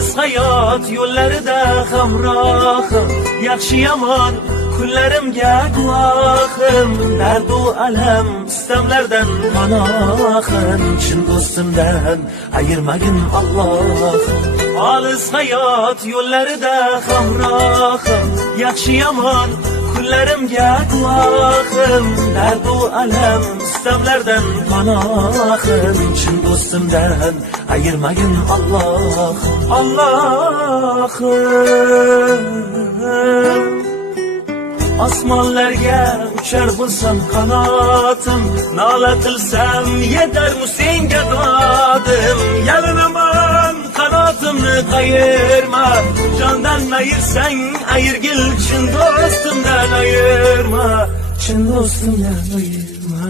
Olis hayot yo'llarida hamrohim, yaxshi yomon kunlarimga guvohim. Dardu alam istamlardan panohim, chin do'stimdan ayirmagin Alloh. Olis hayot yo'llarida hamrohim, yaxshi yomon kunlarimga guvohim. Dardu alam istamlardan panohim, chin do'stimdan ayirmagin Alloh. Allohim, osmonlarga uchar bo'lsam qanotim, nola qilsam yetarmi senga dodim. Yalinaman qanotimni qayirma, jondan ayirsang ayirgil, chin do'stimdan ayirma, chin do'stimdan ayirma.